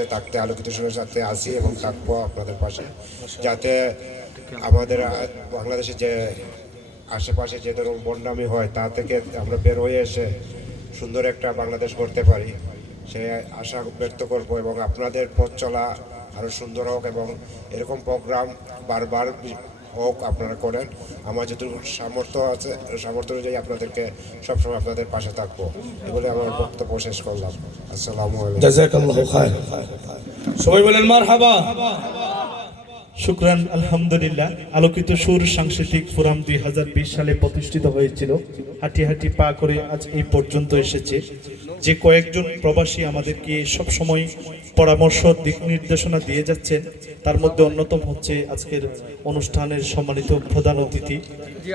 সাথে থাকতে, আলোকিত সুরের সাথে আসি এবং থাকবো আপনাদের পাশে, যাতে আমাদের বাংলাদেশে যে আশেপাশে যে ধরুন বন্যামি হয় তা থেকে আমরা বের হয়ে এসে সুন্দর একটা বাংলাদেশ করতে পারি, সে আশা ব্যক্ত করব। এবং আপনাদের পথ চলা আরও সুন্দর হোক এবং এরকম প্রোগ্রাম বারবার হোক আপনারা করেন। আমার যতটুকু সামর্থ্য আছে, সামর্থ্য অনুযায়ী আপনাদেরকে সবসময় আপনাদের পাশে থাকবো। এগুলো আমার বক্তব্য শেষ করলাম। আসসালামু আলাইকুম। জাযাকাল্লাহু খায়র। সবাই বলেন মারহাবা। শুকরান, আলহামদুলিল্লাহ। আলোকিত সুর সাংস্কৃতিক ফোরাম 2020 সালে প্রতিষ্ঠিত হয়েছিল। হাঁটি হাঁটি পা করে আজ এই পর্যন্ত এসেছে। যে কয়েকজন প্রবাসী আমাদেরকে সবসময় পরামর্শ, দিক নির্দেশনা দিয়ে যাচ্ছেন, তার মধ্যে অন্যতম হচ্ছে আজকের অনুষ্ঠানের সম্মানিত প্রধান অতিথি।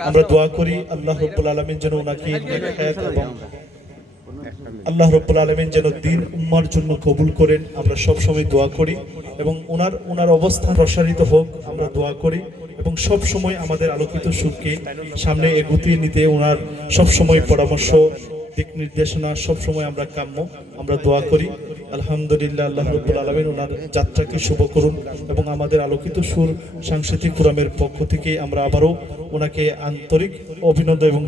আমরা দোয়া করি আল্লাহ রাব্বুল আলামিন যেন ওনাকে নেক হায়াত এবং আল্লাহ রাব্বুল আলামিন যেন দ্বীন উম্মার জন্য কবুল করেন, আমরা সব সময় দোয়া করি। এবং ওনার অবস্থান প্রসারিত হোক, আমরা দোয়া করি। এবং সব সময় আমাদের আলোকিত সুরকে সামনে এগোতে নিতে ওনার সব সময় পরামর্শ, দিক নির্দেশনা সব সময় আমরা কাম্য, আমরা দোয়া করি। আলহামদুলিল্লাহ, আল্লাহ রাব্বুল আলামিন ওনার যাত্রাকে শুভ করুন। এবং আমাদের আলোকিত সুর সাংস্কৃতিক ফোরামের পক্ষ থেকে আমরা আবারও ওনাকে আন্তরিক অভিনন্দন এবং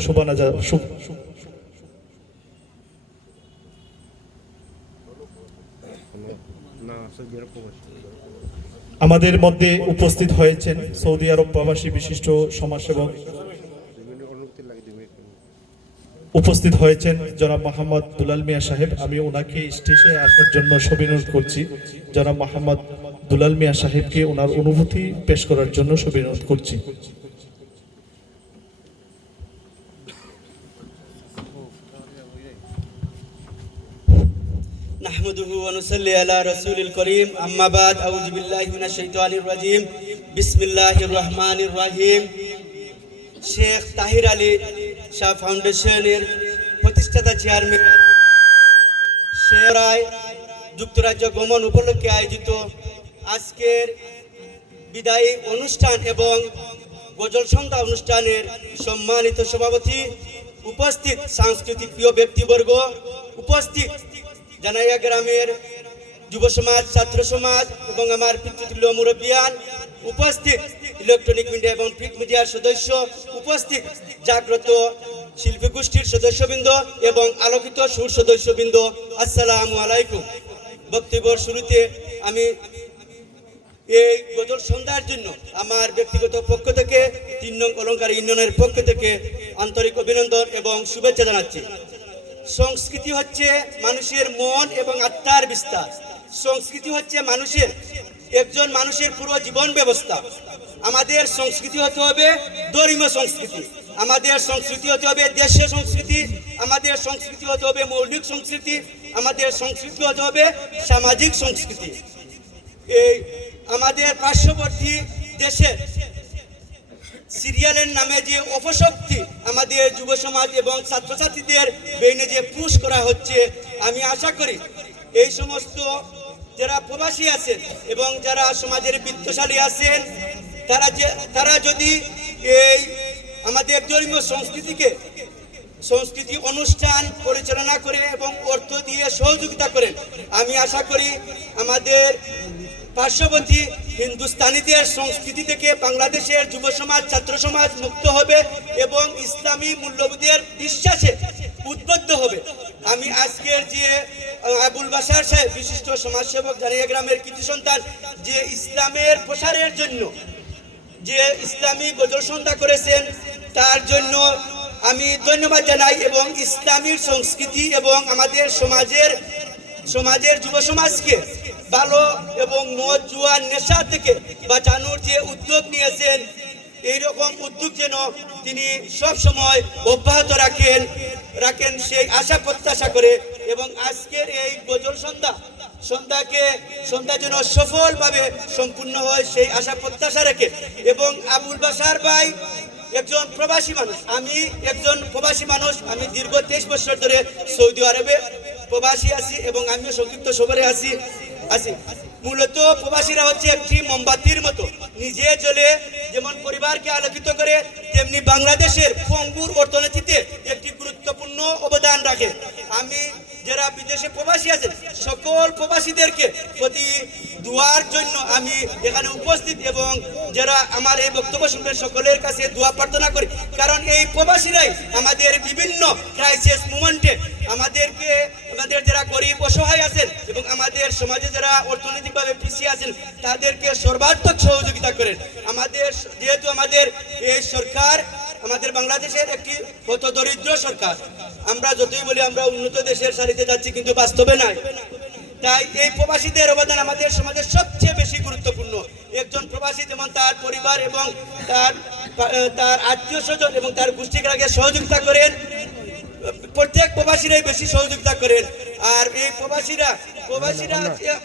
আমাদের মধ্যে উপস্থিত হয়েছেন সৌদি আরব প্রবাসী বিশিষ্ট সমাজসেবক, উপস্থিত হয়েছেন জনাব মোহাম্মদ দুলাল মিয়া সাহেব। আমি ওনাকে স্টেজে আসার জন্য সবিনয় করছি। জনাব মোহাম্মদ দুলাল মিয়া সাহেবকে ওনার অনুভূতি পেশ করার জন্য সবিনয় করছি। نحمده ونصلي على رسول الكريم أما بعد أعوذ بالله من الشيطان الرجيم بسم الله الرحمن الرحيم শেখ তাহির আলী শাহ ফাউন্ডেশনের প্রতিষ্ঠাতা চেয়ারম্যান শেরায় যুক্তরাজ্য গমন উপলক্ষে আয়োজিত আজকের বিদায়ী অনুষ্ঠান এবং গজল সন্ধ্যা অনুষ্ঠানের সম্মানিত সভাপতি, উপস্থিত সাংস্কৃতিক প্রিয় ব্যক্তিবর্গ, উপস্থিত জানাইয়া গ্রামের যুব সমাজ, ছাত্র সমাজ এবং আমার পিতৃতুল্য মুরব্বিয়ান, উপস্থিত ইলেকট্রনিক মিডিয়া এবং প্রিন্ট মিডিয়ার সদস্য, উপস্থিত জাগ্রত শিল্পী গোষ্ঠীর সদস্যবৃন্দ এবং আলোকিত সুর সদস্যবৃন্দ, আসসালামু আলাইকুম। বক্তব্যের শুরুতে আমি এই গজল সন্ধ্যার জন্য আমার ব্যক্তিগত পক্ষ থেকে 3 নং অলঙ্কার ইউনিয়নের পক্ষ থেকে আন্তরিক অভিনন্দন এবং শুভেচ্ছা জানাচ্ছি। সংস্কৃতি হচ্ছে মানুষের মন এবং আত্মার বিস্তার। সংস্কৃতি হচ্ছে একজন মানুষের পুরো জীবন ব্যবস্থা। আমাদের সংস্কৃতি হতে হবে ধর্মীয় সংস্কৃতি, আমাদের সংস্কৃতি হতে হবে দেশীয় সংস্কৃতি, আমাদের সংস্কৃতি হতে হবে মৌলিক সংস্কৃতি, আমাদের সংস্কৃতি হতে হবে সামাজিক সংস্কৃতি। এই আমাদের পার্শ্ববর্তী দেশে সিরিয়ালের নামে যে অপশক্তি আমাদের যুব সমাজ এবং ছাত্রছাত্রীদের বেইনে যে পুশ করা হচ্ছে, আমি আশা করি এই সমস্ত যারা প্রবাসী আছেন এবং যারা সমাজের বিত্তশালী আছেন, তারা যদি এই আমাদের ধর্মীয় সংস্কৃতি অনুষ্ঠান পরিচালনা করে এবং অর্থ দিয়ে সহযোগিতা করেন, আমি আশা করি আমাদের পার্শ্ববর্তী হিন্দুস্তানিদের সংস্কৃতি থেকে বাংলাদেশের যুব সমাজ, ছাত্র সমাজ মুক্ত হবে এবং ইসলামী মূল্যবোধের বিশ্বাসে উদ্বুদ্ধ হবে। আমি আজকের যে আবুল বাশার সাহেব, বিশিষ্ট সমাজসেবক, জানিয়া গ্রামের কৃতি সন্তান, যে ইসলামের প্রসারের জন্য যে ইসলামী গজল সন্ধ্যা করেছেন, তার জন্য আমি ধন্যবাদ জানাই। এবং ইসলামীর সংস্কৃতি এবং আমাদের সমাজের যুব সমাজকে ভালো এবং মদ জুয়া নেশা থেকে বাঁচানোর যে উদ্যোগ নিয়েছেন, এইরকম উদ্যোগ যেন তিনি সব সময় অব্যাহত রাখেন সেই আশা প্রত্যাশা করে, এবং আজকের এই গজল সন্ধ্যা যেন সফলভাবে সম্পূর্ণ হয় সেই আশা প্রত্যাশা রেখে, এবং আবুল বাশার ভাই একজন প্রবাসী মানুষ, আমি একজন প্রবাসী মানুষ। আমি দীর্ঘ 23 বছর ধরে সৌদি আরবে প্রবাসী আছি এবং আমিও সংক্ষিপ্ত সফরে আছি। মূলত প্রবাসীরা হচ্ছে একটি মোমবাতির মতো, নিজে জ্বলে যেমন পরিবারকে আলোকিত করে, তেমনি বাংলাদেশের পঙ্গুর অর্থনীতিতে একটি গুরুত্বপূর্ণ অবদান রাখে। আমি যারা বিদেশে প্রবাসী আছেন সকল প্রবাসীদেরকে প্রতি দোয়ার জন্য আমি এখানে উপস্থিত এবং যারা আমার এই বক্তব্য শুনবেন সকলের কাছে দোয়া প্রার্থনা করি, কারণ এই প্রবাসীরাই আমাদের বিভিন্ন ক্রাইসিস মোমেন্টে আমাদের যারা গরিব অসহায় আছেন এবং আমাদের সমাজে যারা অর্থনৈতিকভাবে পিছিয়ে আছেন তাদেরকে সর্বাত্মক সহযোগিতা করেন। যেহেতু আমাদের এই সরকার আমাদের বাংলাদেশের একটি হতদরিদ্র সরকার, আমরা যতই বলি আমরা উন্নত দেশের সারিতে যাচ্ছি কিন্তু বাস্তবে নাই। তাই এই প্রবাসীদের অবদান আমাদের সমাজের সবচেয়ে বেশি গুরুত্বপূর্ণ। একজন প্রবাসী যেমন তার পরিবার এবং তার আত্মীয় স্বজন এবং তার গোষ্ঠীকে সহযোগিতা করেন, প্রত্যেক প্রবাসীরাই বেশি সহযোগিতা করেন। আর এই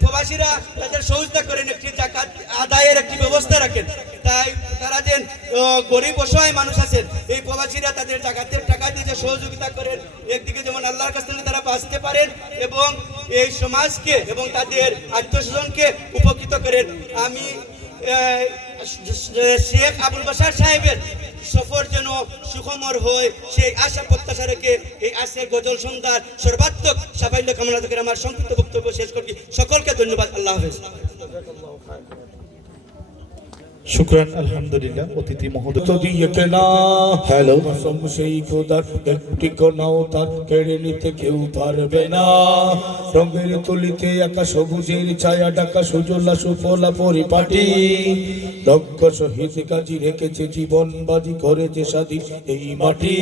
প্রবাসীরা তাদের সহযোগিতা করেন, একটি জাকাত আদায়ের একটি ব্যবস্থা রাখেন। তাই তারা যে গরিব অসহায় মানুষ আছেন এই প্রবাসীরা তাদের জাকাতের টাকা দিয়ে যে সহযোগিতা করেন, একদিকে যেমন আল্লাহর কাছ থেকে তারা বাঁচতে পারেন এবং এই সমাজকে এবং তাদের আত্মীয় স্বজনকে উপকৃত করেন। আমি শেখ আবুল বাশার সাহেবের সফর যেন সুখমর হয় সেই আশা প্রত্যাশা রেখে এই আজকের গজল সন্ধ্যার সর্বাত্মক সাফল্য কামনা করে আমার সংক্ষিপ্ত বক্তব্য শেষ করছি। সকলকে ধন্যবাদ। আল্লাহ হাফেজ। শুকরান, আলহামদুলিল্লাহ। অতিথি মহোদয় তো দিয়েছে না হ্যালো সেই খোদার একটি কোনাও তার কেড়ে নিতে কেউ পারবে না। রঙের তুলিতে একা সবুজের ছায়া ডাকা সুজলা সুফলা পরিপাটি, লক্ষ শহীদ কাজী রেখেছে জীবন বাজি করেছে স্বাধীন এই মাটি।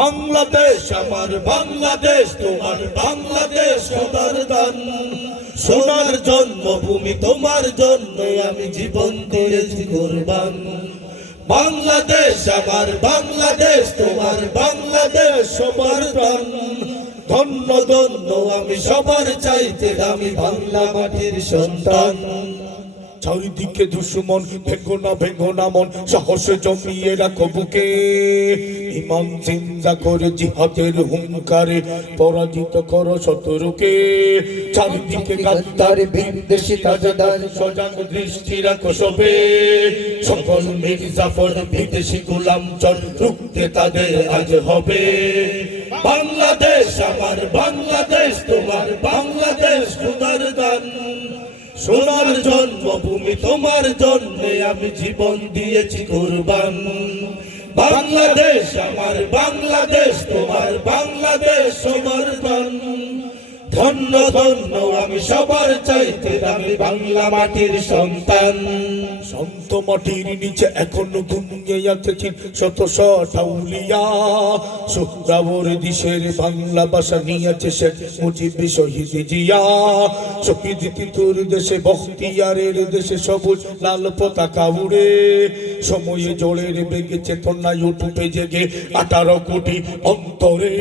বাংলাদেশ আমার বাংলাদেশ, তোমার বাংলাদেশ খোদার দান, সোনার জন্মভূমি তোমার জন্য আমি জীবন দিয়েছি কুরবান। বাংলাদেশ আমার বাংলাদেশ, তোমার বাংলাদেশ সবার প্রাণ, ধন্য ধন্য আমি সবার চাইতে দামি বাংলা মাটির সন্তান। চারিদিকে দুশ্মন ভেঙ্গো না মন, সাহসে জমিয়ে রাখো বুকে, ইমান জিন্দা করে জিহাদের হুঙ্কারে পরাজিত করো শত্রুকে। চারিদিকে গাদ্দার বিদেশি তাজেদার সজাগ দৃষ্টি রাখো সবে, সকল মির্জাফর বিদেশি গোলাম চল রুখতে তাদের আজ হবে। বাংলাদেশ আমার বাংলাদেশ, তোমার বাংলাদেশ খোদার দান, সোনার জন্মভূমি তোমার জন্যে আমি জীবন দিয়েছি কুরবান। বাংলাদেশ আমার বাংলাদেশ, তোমার বাংলাদেশ সবার প্রাণ, ধন্য ধন্য আমি সবার চাইতে দামি বাংলা মাটির সন্তান। সন্ত মাটির নিচে এখনো ঘুমিয়ে আছে শত শত আউলিয়া, শুক্রাবর দেশের বাংলা ভাষা নিয়েছে শেখ মুজিব শহীদ জিয়া। শহীদ তিতুর দেশে বখতিয়ারের দেশে সবুজ লাল পতাকা উড়ে, সময়ে জোরের বেগে চেতনায় উঠবে জেগে 18 কোটি অন্তরে।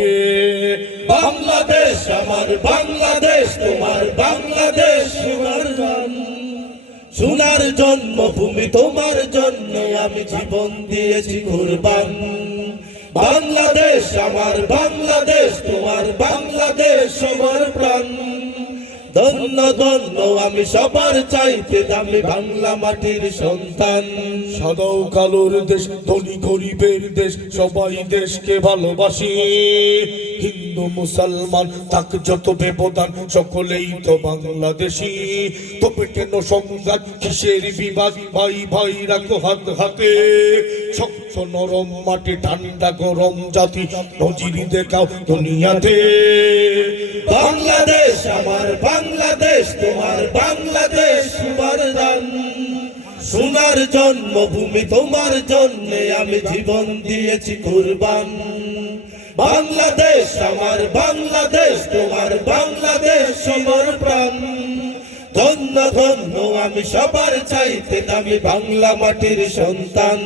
বাংলাদেশ আমার বাংলাদেশ, তোমার বাংলাদেশ সোনার গান, সোনার জন্মভূমি তোমার জন্য আমি জীবন দিয়েছি কুরবান। বাংলাদেশ আমার বাংলাদেশ, তোমার বাংলাদেশ সবার প্রাণ, ধন্য ধন্য আমি সবার চাইতে দামি বাংলা মাটির সন্তান। সাদাও কালোর দেশ, ধনী গরিবের দেশ, সবাই দেশকে ভালোবাসি। হিন্দু মুসলমান থাক যত ব্যবধান, সকলেই তো বাংলাদেশি। তবে কেন সংঘাত, কিসের বিবাদ, ভাই ভাই রাখো হাত হাতে। শক্ত নরম মাটি, ঠান্ডা গরম জাতি, নজির দেখাও দুনিয়াতে। বাংলাদেশ আমার বাংলাদেশ, তোমার বাংলাদেশ সবার দান, সোনার জন্মভূমি তোমার জন্যে আমি জীবন দিয়েছি কুরবান। বাংলাদেশ আমার বাংলাদেশ, তোমার বাংলাদেশ সবার প্রাণ, ধন্য ধন্য আমি সবার চাইতে দামি বাংলা মাটির সন্তান।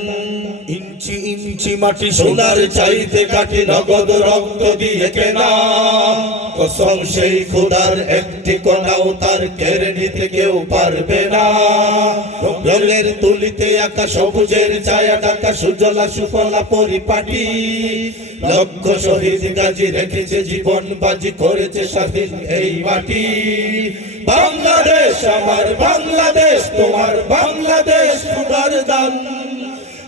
ইঞ্চি ইঞ্চি মাটি সোনার চাইতে কাটি নগদ রক্ত দিয়ে কেনা, কসম সেই খোদার একটি কণাও তার কেড়ে নিতে কেউ পারবে না। রঙের তুলিতে আঁকা সবুজের ছায়া ঢাকা সুজলা সুফলা পরিপাটি, লক্ষ শহীদ গাজী রেখেছে জীবন বাজি করেছে স্বাধীন এই মাটি। বাংলাদেশ আমার বাংলাদেশ, তোমার বাংলাদেশ খোদার দান,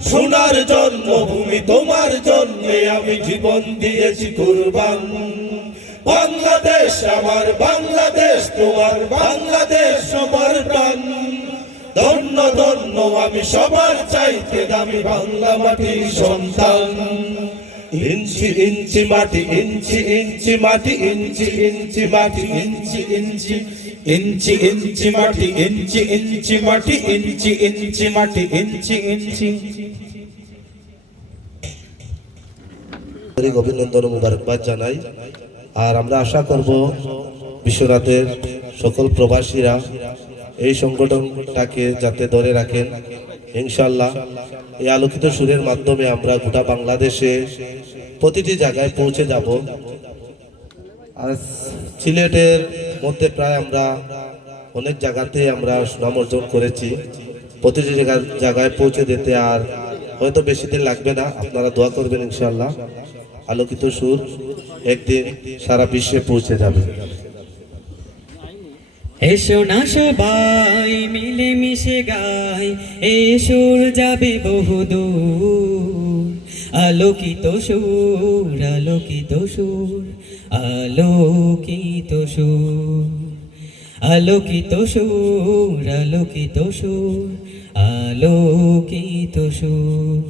সোনার জন্মভূমি তোমার জন্যে আমি জীবন দিয়েছি কুরবান। বাংলাদেশ আমার বাংলাদেশ তোমার বাংলাদেশ সবার প্রাণ ধন্য ধন্য আমি সবার চাইতে দামি বাংলা মাটির সন্তান ইঞ্চি ইঞ্চি মাটি ইঞ্চি ইঞ্চি মাটি ইঞ্চি ইঞ্চি মাটি ইঞ্চি ইঞ্চি ইঞ্চি ইঞ্চি মাটি ইঞ্চি ইঞ্চি মাটি ইঞ্চি ইঞ্চি মাটি ইঞ্চি ইঞ্চি অভিনন্দন ও মুবারকবাদ জানাই। আর আমরা আশা করব বিশ্বনাথের সকল প্রবাসীরা এই সংগঠনটাকে যাতে ধরে রাখেন ইনশাআল্লাহ। এই আলোকিত সুরের মাধ্যমে আমরা গোটা বাংলাদেশে প্রতিটি জায়গায় পৌঁছে যাব। আর সিলেটের মধ্যে প্রায় আমরা অনেক জায়গাতে আমরা সুনাম অর্জন করেছি, প্রতিটি জায়গায় পৌঁছে দিতে আর হয়তো বেশি দিন লাগবে না। আপনারা দোয়া করবেন ইনশাআল্লাহ আলোকিত সুর একদিন সারা বিশ্বে পৌঁছে যাবে। এসো না সবাই মিলে মিশে গাই, এই সুর যাবে বহুদূর। আলোকিত সুর আলোকিত সুর আলোকিত সুর আলোকিত সুর আলোকিত সুর আলোকিত সুর।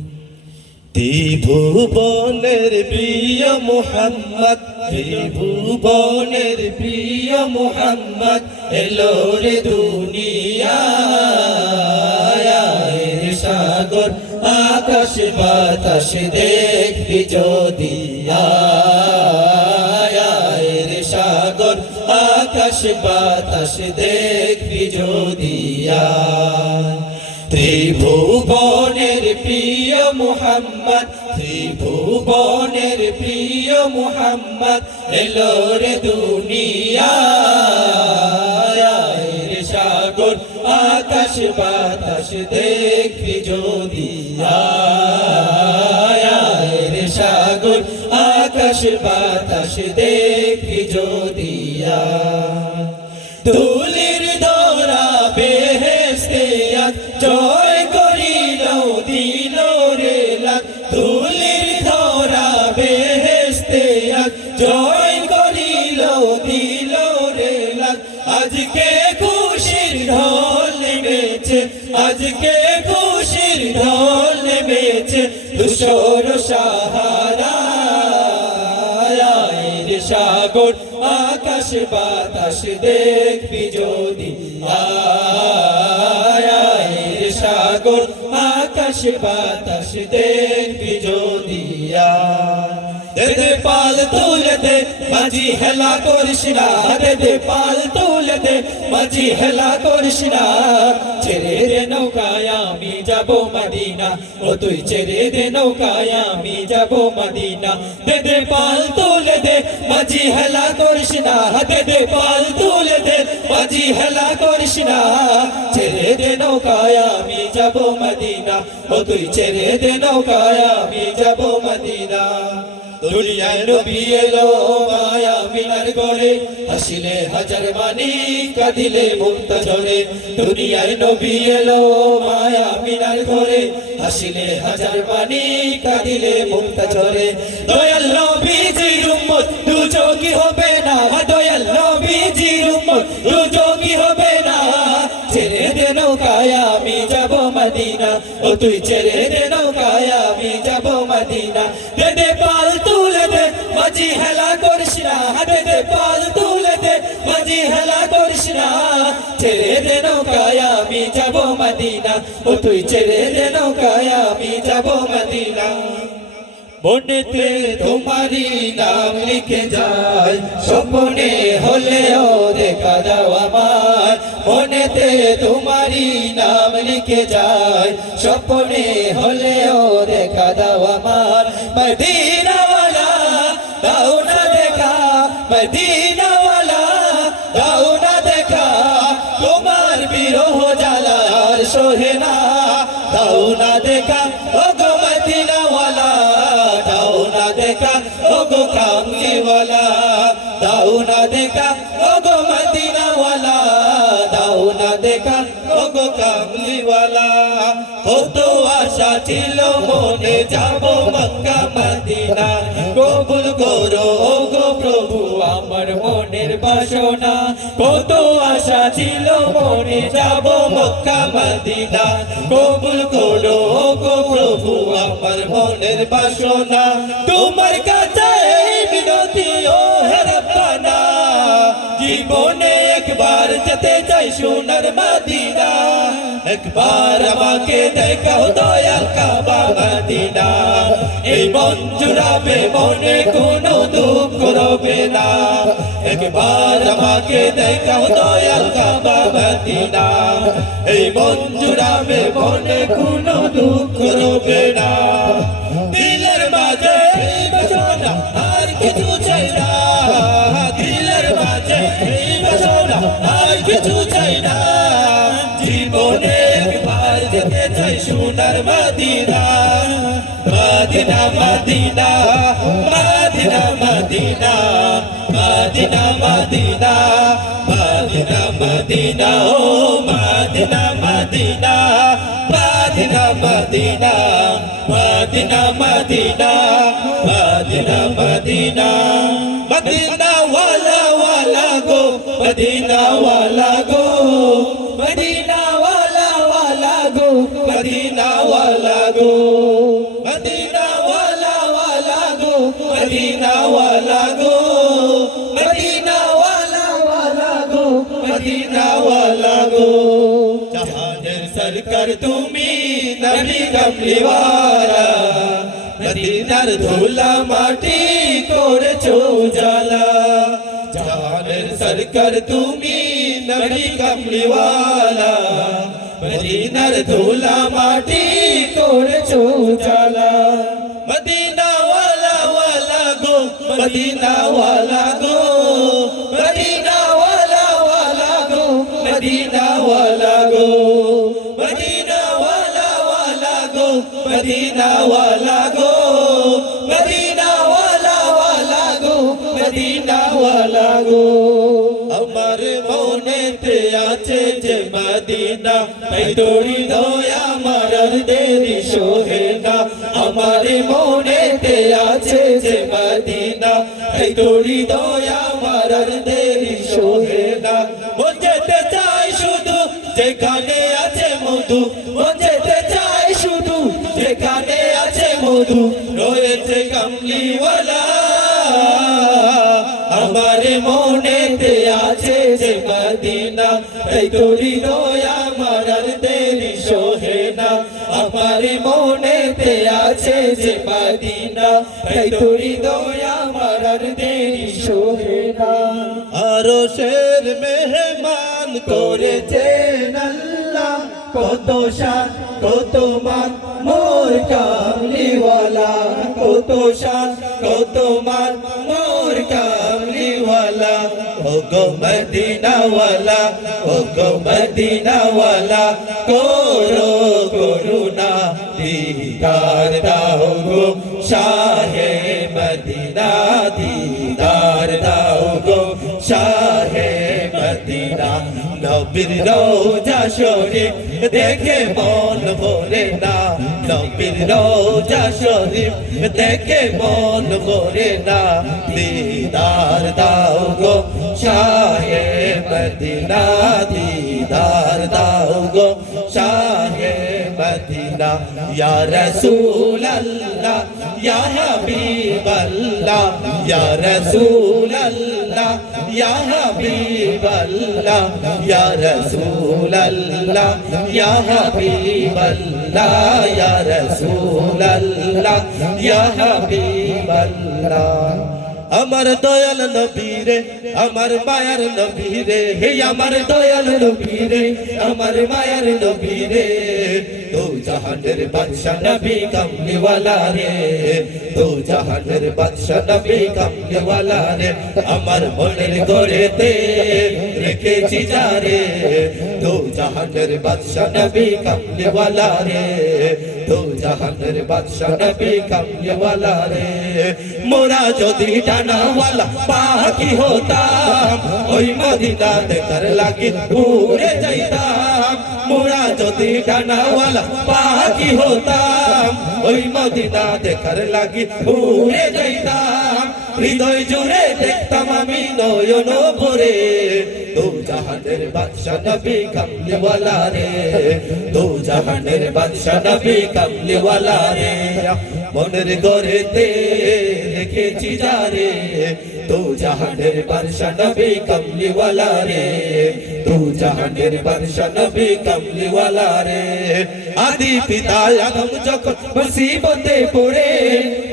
ত্রিভুবনের প্রিয় মুহাম্মদ ত্রিভুবনের প্রিয় মুহাম্মদ এলো রে দুনিয়ায় সাগর আকাশ বাতাস দেখবি যদি রে সাগর আকাশ বাতাস দেখবি যদি ত্রিভুবনের প্রিয় মুহাম্মদ ত্রিভুবনের প্রিয় মুহাম্মদ এলো রে দুনিয়ায় সাগর আকাশ বাতাস দেখবি যদি রে সাগর আকাশ বাতাস দেখবি যদি তুলির দরা বেহেশতে জয় করিল দিল রে লাগ তুলির ধরা বেহেশতে জয় করিল দিল রে লাগ আজকে খুশির ঢোল নেমেছে আজকে খুশির ঢোল নেমেছে ধূসর সাহারা সাগর আকাশ বাতাস দেখবি যদি সাগর আকাশ বাতাস দেখবি যদি দে পাল তুলে দে মাঝি হেলা করিস না দে পাল তুলে দে মাঝি হেলা করিস না ছেড়ে দে নৌকায় আমি যাব মদিনা ও তুই ছেড়ে দে নৌকায় আমি যাব মদিনা দে পাল তুলে দে মাঝি হেলা করিস না দে পাল তুলে দে মাঝি হেলা করিস না ছেড়ে দে নৌকায় আমি যাব মদিনা ও তুই ছেড়ে দে নৌকায় আমি যাব মদিনা দুনিয়ায় নবী এলো মায়া মিনার গড়ে হাসিলে হাজার মানি কাঁদিলে মুক্তা ঝরে দুনিয়ায় নবী এলো মায়া মিনার ঘরে হাসিলে হাজার মানি কাঁদিলে মুক্তা ঝরে দয়াল নবীজির উম্মত দুযোগী হবে না দয়াল নবীজির উম্মত দুযোগী হবে না ছেড়ে দে নৌকায় আমি যাব মদিনা ও তুই ছেড়ে দে নৌকায় আমি যাব মদিনা দে পাল তুলে দে মাঝি হেলা করিস না দে পাল তুলে দে মাঝি হেলা করিস না ছেড়ে দে নৌকায় আমি যাব মদিনা ও তুই ছেড়ে দে নৌকায় আমি যাব মদিনা বনেতে তোমারি নাম লিখে যায় স্বপ্নে হলেও দেখা দাও আমার বনেতে তোমারি নাম লিখে যায় স্বপ্নে হলেও দেখা দাও আমার মদিনাওয়ালা দাও না দেখা মদিনাওয়ালা দাও না দেখা তোমার বিরহ জ্বালার সোহে না দাও না দেখা ও গো মদিনাওয়ালা দাও না দেখা ও গো কামলিওয়ালা দাও না দেখা ও গো মদিনাওয়ালা দাও না দেখা ও গো কামলিওয়ালা কত আশা ছিল মনে যাব মক্কা মদিনা কবুল করো ও গো প্রভু আমার মনের বাসনা কত আশা ছিল মনে যাব মক্কা মদিনা কবুল করো গো প্রভু আমার মনের বাসনা তোমার কাছে এই বিনতি ও হে রব্বানা জীবনে একবার যেতে চাই সোনার মদিনা একবার আমাকে দেখাও দয়াল কাবা মদিনা এই মন জুড়াবে মনে কোনো দুঃখ রবে না একবার আমাকে দেখাও দয়াল কাবা মদিনা এই মন জুড়াবে মনে কোনো দুঃখ রবে না দিলের মাঝে এই বাসনা আর কিছু চাই না দিলের মাঝে এই বাসনা আর কিছু চাই না জীবনে একবার যেতে চাই সোনার Medina Medina Medina Medina Medina Medina Medina Medina Medina ও Medina Medina Medina Medina Medina Medina Medina Medina Medina ওয়ালা ওয়ালা গো মদিনা ওয়ালা গো মদিনা ওয়ালা ওয়ালা গো মদিনা ওয়ালা গো মদিনা ওয়ালা ওয়ালা গো মদিনা ওয়ালা গো মদিনা ওয়ালা ওয়ালা গো মদিনা ওয়ালা গো জাহানের সরকার তুমি নবী কমলিওয়ালা মদিনার ধুলা মাটি করেছো জালা জাহানের সরকার তুমি নবী কমলিওয়ালা মদিনার ধুলা মাটি করেছো জালা মদিনা ওয়ালা ওয়ালা গো মদিনা ওয়ালা গো মদিনা ওয়ালা ওয়ালা গো মদিনা ওয়ালা গো মদিনা ওয়ালা ওয়ালা গো মদিনা ওয়ালা গো মদিনা ওয়ালা ওয়ালা গো মদিনা ওয়ালা গো আমার মনেতে আছে যে মদিনা তাই তোরি দয়া আমার আর দেরি সোহে না আমার মনেতে আছে যে মদিনা তাই তোরি দয়া আমার আর দেরি সোহে না মন যেতে চাই শুধু যেখানে আছে মধু মন যেতে চাই শুধু যেখানে আছে মধু রয়েছে কমলিওয়ালা আমার মনেতে আছে যে মদিনা তাই তোরি দয়া আমার আর দেরি সোহে না আমার মনেতে আছে যে মদিনা তাই তোরি দয়া আমার আর দেরি সোহে না আরো শের মেহমান করেছেন আল্লাহ কত শান কত মান মোর কামলিওয়ালা কত শান কত মান মোর কামলিওয়ালা ও গো মদিনাওয়ালা ও গো মদিনাওয়ালা করো করুণা দিদার দাও গো শাহে মদিনা দিদার দাও গো শাহে মদিনা নবীর রওজা শরীফ দেখে মন ভরে না নবীর রওজা শরীফ দেখে মন ভরে না দিদার দাও গো শাহে মদিনা দিদার দাও গো শাহে মদিনা ইয়া রাসূল আল্লাহ ইয়া হাবিব আল্লাহ ইয়া রাসূল আল্লাহ ইয়া হাবিব আল্লাহ ইয়া রাসূল আল্লাহ ইয়া হাবিব আল্লাহ ইয়া রাসূল আল্লাহ ইয়া হাবিব আল্লাহ আমার দয়াল নবী রে আমার মায়ার নবী রে হে আমার দয়াল নবী রে আমার মায়ার নবী রে দো জাহানের বাদশা নবী কামলিওয়ালা রে দো জাহানের বাদশা নবী কামলিওয়ালা রে আমার মনের ঘরেতে রেখেছি যারে দো জাহানের বাদশা নবী কামলিওয়ালা রে দো জাহানের বাদশা নবী কামলিওয়ালা রে মোরা যদি ডানাওয়ালা পাখি হতাম ওই মদিনা দেখার লাগি উড়ে যাইতাম মোরা যদি ডানাওয়ালা পাখি হতাম ওই মদিনা দেখার লাগি উড়ে যাইতাম হৃদয় জুড়ে দেখতাম আমি নয় নয়ন ভরে দো জাহানের বাদশা নবী কামলিওয়ালা রে দো জাহানের বাদশা নবী কামলিওয়ালা রে মনের গড়েতে রেখেছি যারে দো জাহানের বাদশা নবী কামলিওয়ালা রে দো জাহানের বাদশা নবী কামলিওয়ালা রে আদি পিতা আদম যখন মুসিবতে পড়ে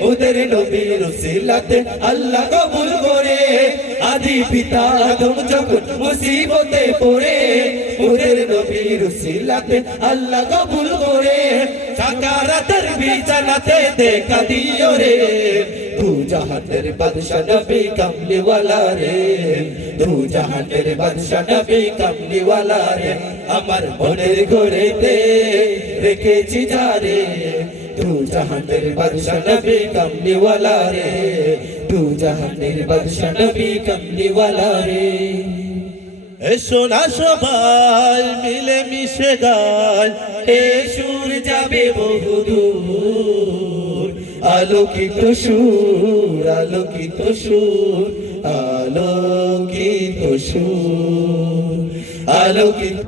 ওদের নবীর উসিলাতে আল্লাহ কবুল করে আদি পিতা আদম যখন মুসিবতে পড়ে ওদের নবীর উসিলাতে আল্লাহ কবুল করে সাকারাতের বিছানাতে দেখা দিও রে দু জাহানের বাদশা নবী কামলিওয়ালা রে দু জাহানের বাদশা নবী কামলিওয়ালা রে আমার মনের ঘরেতে রেখেছি যারে দু জাহানের বাদশা নবী কামলিওয়ালা রে দু জাহানের বাদশা নবী কামলিওয়ালা রে এসো না সবাই মিলে মিশে গাই এ সুর যাবে বহুদূর আলোকিত সুর আলোকিত সুর আলোকিত সুর আলোকিত